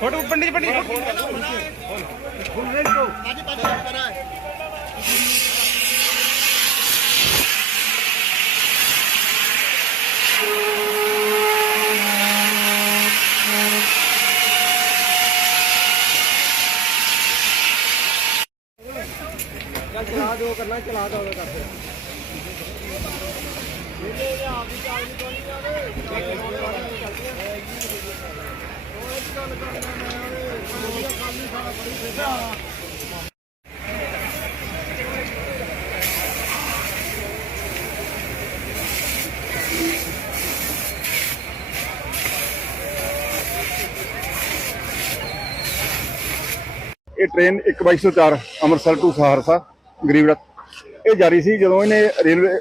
Photo पंडित जी पंडित चला दो करना चला दो करते ਇਹ ਟ੍ਰੇਨ 1204 ਅੰਮ੍ਰਿਤਸਰ ਟੂ ਸਹਾਰਸਾ ਗਰੀਬ ਰੱਥ। ਇਹ ਜਾਰੀ ਸੀ ਜਦੋਂ ਇਹਨੇ ਰੇਲਵੇ